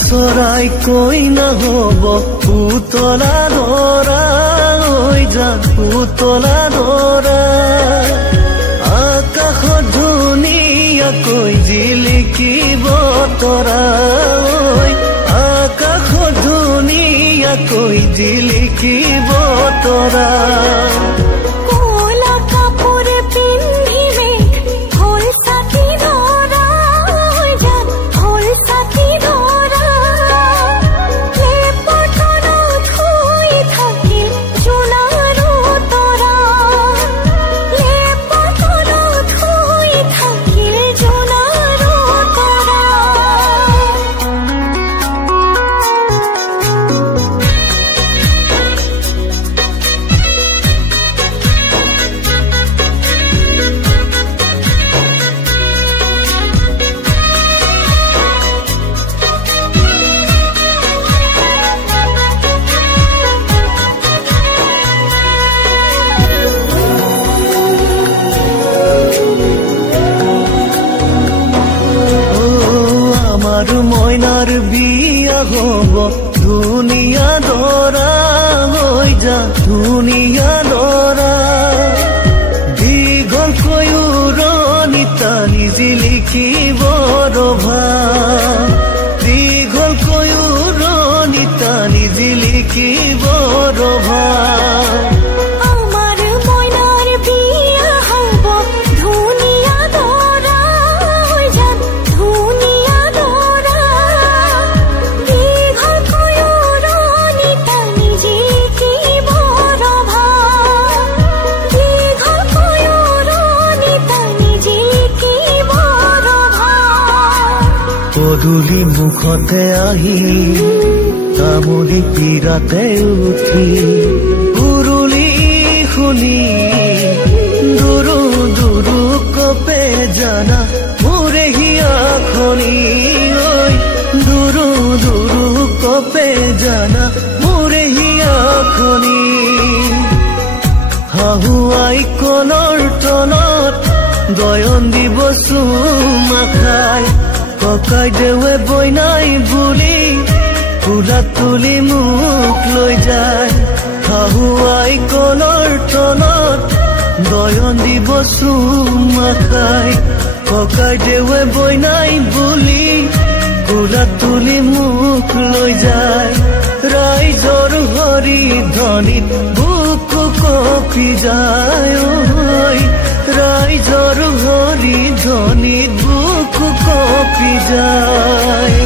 চৰাই কৈ নহ'ব পুতলা ধৰা হৈ যান পুতলা ধৰা আকাশত ধুনীয়াকৈ জিলিকিব তৰা আকাশত ধুনীয়াকৈ জিলিকিব তৰা মইনাৰ বিয়া হ'ব ধুনীয়া দৰা হৈ যা ধুনীয়া দৰা দীঘলকৈ উৰণি টানি জিলিকিব ৰভা দীঘলকৈ উৰণি টানি জিলিকিব ৰভা পদূলি মুখতে আহি তামুলি পীৰাতে উঠি উৰুলি শুনি দুৰু দুৰু কপে জানা মোৰে হিয়াখনি ঐ দুৰু দুৰু কপে জানা মোৰে হিয়াখনি হাহুৱাই কলৰ তনত গয়ন দিব চুমা খাই ককাই দেৱে বইনাই বুলি ফুলা তুলি মুখ লৈ যায় হাহুৱাই কলৰ তলত গয়ন দিব চুমা খাই ককাই দেৱে বইনাই বুলি ফুলা তুলি মুখ লৈ যায় ৰাইজৰ হৰি ধ্বনিত বুকু কঁপি যায় ৰাইজৰ হৰি ধ্বনিত বুকু কঁপি যায়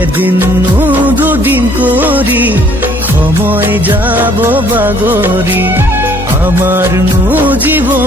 এদিন দুদিন কৰি সময় যাব বাগৰি আমাৰনো জীৱন